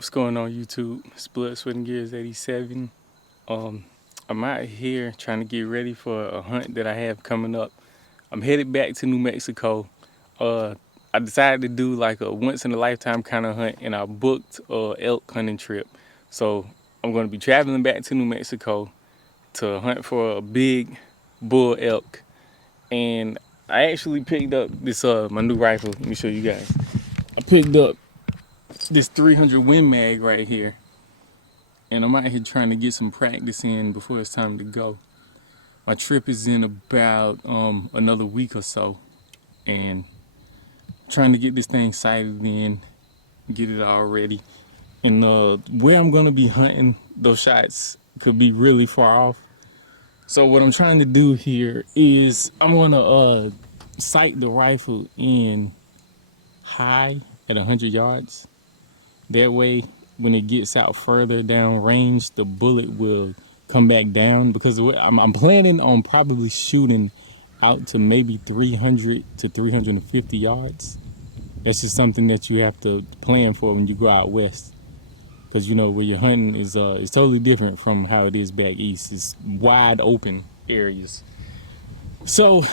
What's going on YouTube? It's Blood, Sweat and Gears 87. I'm out here trying to get ready for a hunt that I have coming up. I'm headed back to New Mexico. I decided to do like a once in a lifetime kind of hunt, and I booked a elk hunting trip. So I'm going to be traveling back to New Mexico to hunt for a big bull elk. And I actually picked up this my new rifle. Let me show you guys. I picked up this 300 Win Mag right here, and I'm out here trying to get some practice in before it's time to go. My trip is in about another week or so, and trying to get this thing sighted in, get it all ready. And where I'm gonna be hunting, those shots could be really far off. So what I'm trying to do here is I'm gonna sight the rifle in high at 100 yards. That way, when it gets out further down range, the bullet will come back down, because I'm planning on probably shooting out to maybe 300 to 350 yards. That's just something that you have to plan for when you go out west, because you know where you're hunting is totally different from how it is back east. It's wide open areas. So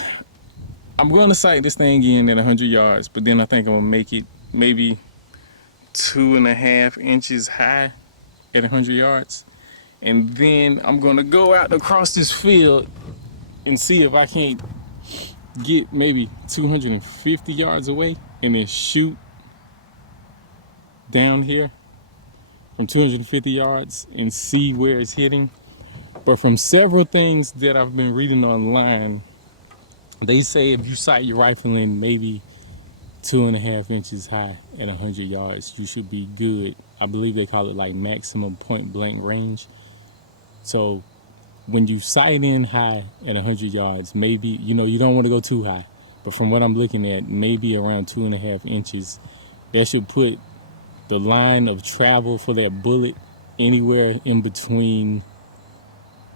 I'm going to sight this thing in at 100 yards, but then I think I'm gonna make it maybe 2.5 inches high at 100 yards. And then I'm gonna go out across this field and see if I can't get maybe 250 yards away and then shoot down here from 250 yards and see where it's hitting. But from several things that I've been reading online, they say if you sight your rifle in maybe 2.5 inches high at 100 yards, you should be good. I believe they call it like maximum point blank range. So when you sight in high at 100 yards, maybe, you know, you don't want to go too high, but from what I'm looking at, maybe around 2.5 inches, that should put the line of travel for that bullet anywhere in between,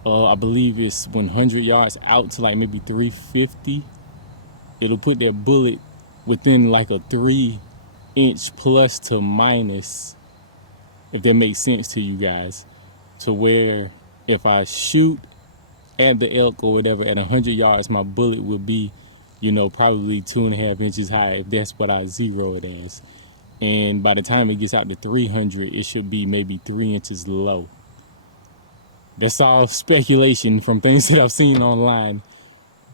I believe it's 100 yards out to like maybe 350. It'll put that bullet within like a 3-inch plus to minus, if that makes sense to you guys, to where if I shoot at the elk or whatever at 100 yards, my bullet will be, you know, probably 2.5 inches high, if that's what I zero it as. And by the time it gets out to 300, it should be maybe 3 inches low. That's all speculation from things that I've seen online,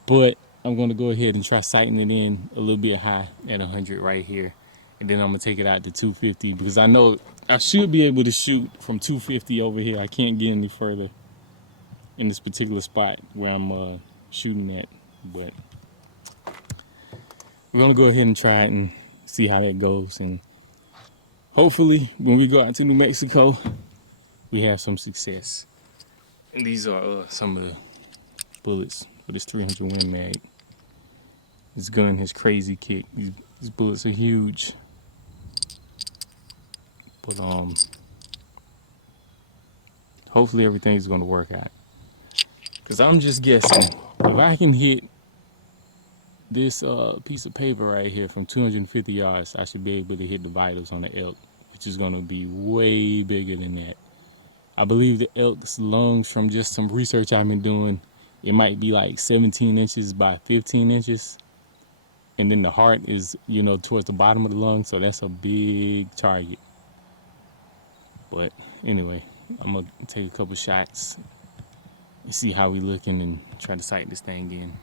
but I'm going to go ahead and try sighting it in a little bit high at 100 right here. And then I'm going to take it out to 250, because I know I should be able to shoot from 250 over here. I can't get any further in this particular spot where I'm shooting at. But we're going to go ahead and try it and see how that goes. And hopefully when we go out to New Mexico, we have some success. And these are some of the bullets for this 300 Win Mag. This gun has crazy kick. These bullets are huge. But hopefully everything's gonna work out. Cause I'm just guessing, if I can hit this piece of paper right here from 250 yards, I should be able to hit the vitals on the elk, which is gonna be way bigger than that. I believe the elk's lungs, from just some research I've been doing, it might be like 17 inches by 15 inches. And then the heart is, you know, towards the bottom of the lung, so that's a big target. But anyway, I'm gonna take a couple shots and see how we looking and try to sight this thing in.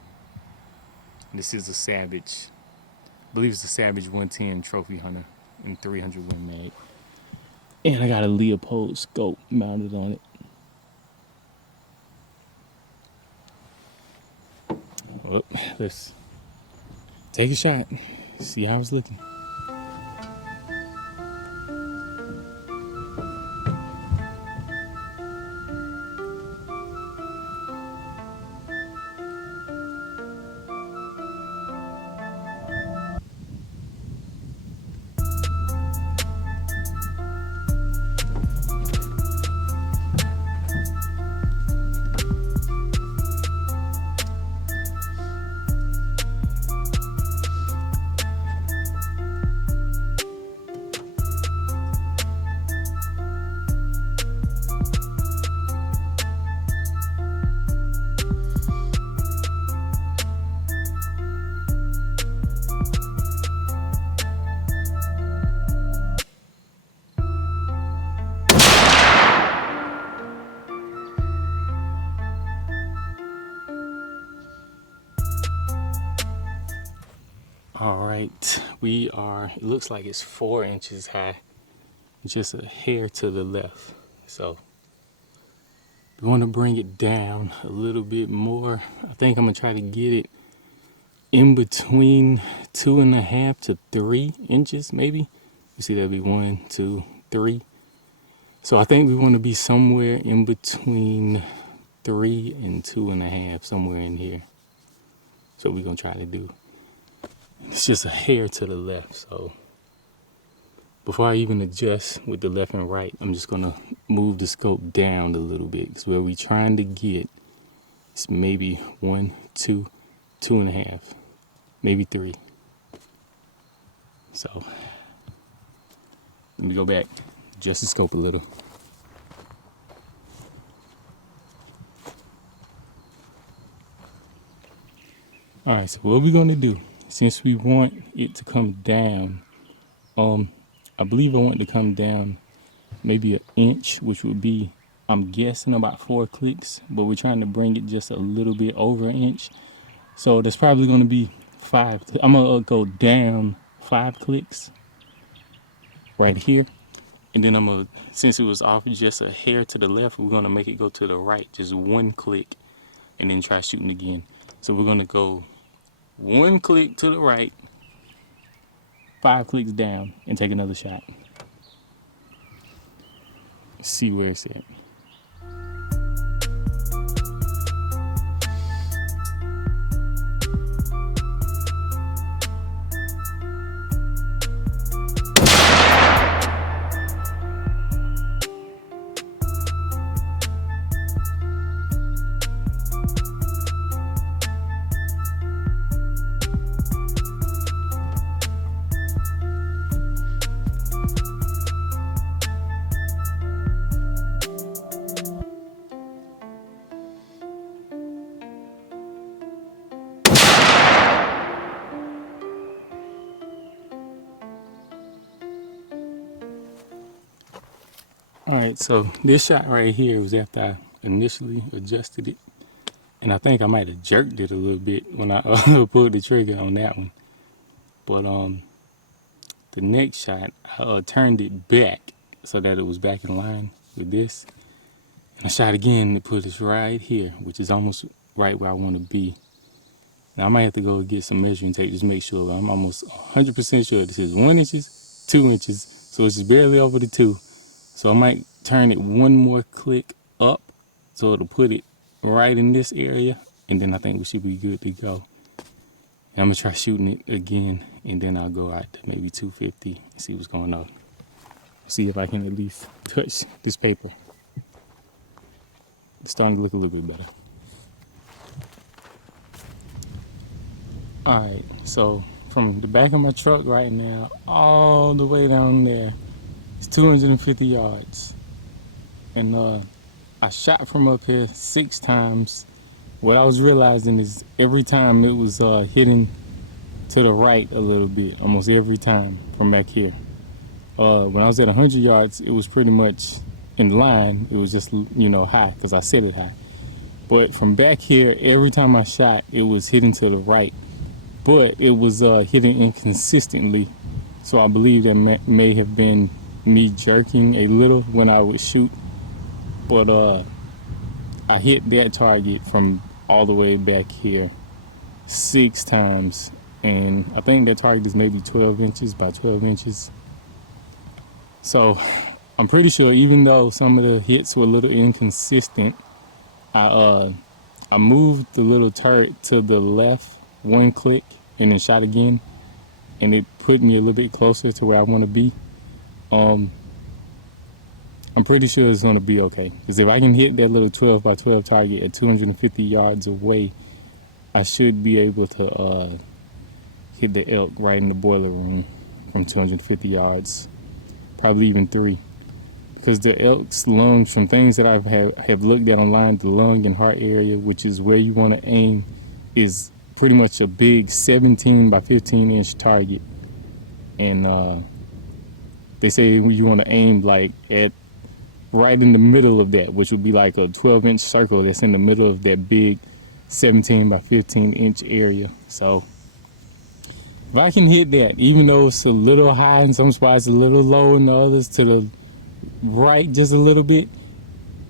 This is a Savage, I believe it's a Savage 110 Trophy Hunter in 300 Win Mag. And I got a Leopold scope mounted on it. Well, let's take a shot, see how it's looking. right, it looks like it's 4 inches high, just a hair to the left. So we want to bring it down a little bit more. I think I'm gonna try to get it in between 2.5 to 3 inches, maybe. You see, that'll be 1, 2, 3. So I think we want to be somewhere in between 3 and 2.5, somewhere in here. So we're gonna try to do. It's just a hair to the left. So before I even adjust with the left and right, I'm just gonna move the scope down a little bit. Because where we're trying to get is maybe 1, 2, 2.5, maybe 3. So let me go back, adjust the scope a little. All right, so what we're gonna do, since we want it to come down, I believe I want it to come down maybe 1 inch, which would be, I'm guessing, about 4 clicks, but we're trying to bring it just a little bit over 1 inch. So that's probably gonna be 5. I'm gonna go down 5 clicks right here. And then I'm gonna, since it was off just a hair to the left, we're gonna make it go to the right, just 1 click, and then try shooting again. So we're gonna go 1 click to the right, 5 clicks down, and take another shot. See where it's at. All right, so this shot right here was after I initially adjusted it, and I think I might have jerked it a little bit when I pulled the trigger on that one. But the next shot, I turned it back so that it was back in line with this, and I shot again to put this right here, which is almost right where I want to be. Now I might have to go get some measuring tape just make sure. I'm almost 100% sure this is 1 inch, 2 inches, so it's just barely over the 2. So I might turn it 1 more click up so it'll put it right in this area, and then I think we should be good to go. And I'm gonna try shooting it again, and then I'll go out to maybe 250 and see what's going on. See if I can at least touch this paper. It's starting to look a little bit better. All right, so from the back of my truck right now all the way down there, it's 250 yards. And I shot from up here 6 times. What I was realizing is every time it was hitting to the right a little bit, almost every time from back here. When I was at 100 yards, it was pretty much in line. It was just, high because I set it high. But from back here, every time I shot, it was hitting to the right. But it was hitting inconsistently. So I believe that may have been me jerking a little when I would shoot. But I hit that target from all the way back here 6 times. And I think that target is maybe 12 inches by 12 inches. So I'm pretty sure even though some of the hits were a little inconsistent, I moved the little turret to the left 1 click and then shot again. And it put me a little bit closer to where I want to be. I'm pretty sure it's going to be okay. Because if I can hit that little 12 by 12 target at 250 yards away, I should be able to hit the elk right in the boiler room from 250 yards, probably even 3. Because the elk's lungs, from things that I have looked at online, the lung and heart area, which is where you want to aim, is pretty much a big 17 by 15 inch target. And they say you want to aim like at right in the middle of that, which would be like a 12-inch circle that's in the middle of that big 17 by 15 inch area. So If I can hit that, even though it's a little high in some spots, a little low in the others, to the right just a little bit,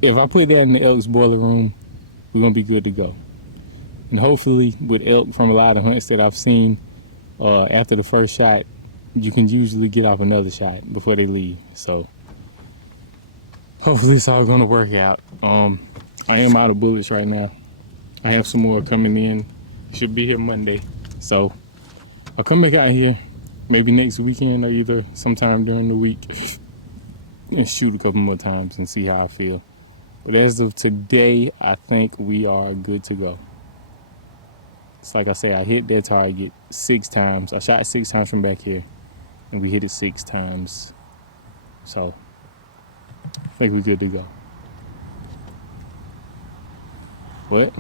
if I put that in the elk's boiler room, we're going to be good to go. And hopefully with elk, from a lot of hunts that I've seen, after the first shot, you can usually get off another shot before they leave. So hopefully it's all going to work out. I am out of bullets right now. I have some more coming in. Should be here Monday. So I'll come back out here maybe next weekend or either sometime during the week and shoot a couple more times and see how I feel. But as of today, I think we are good to go. It's like I say, I hit that target 6 times. I shot 6 times from back here, and we hit it 6 times. So I think we're good to go. But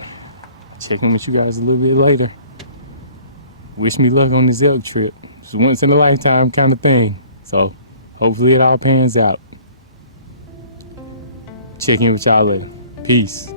check in with you guys a little bit later. Wish me luck on this elk trip. It's a once in a lifetime kind of thing. So hopefully it all pans out. Check in with y'all later. Peace.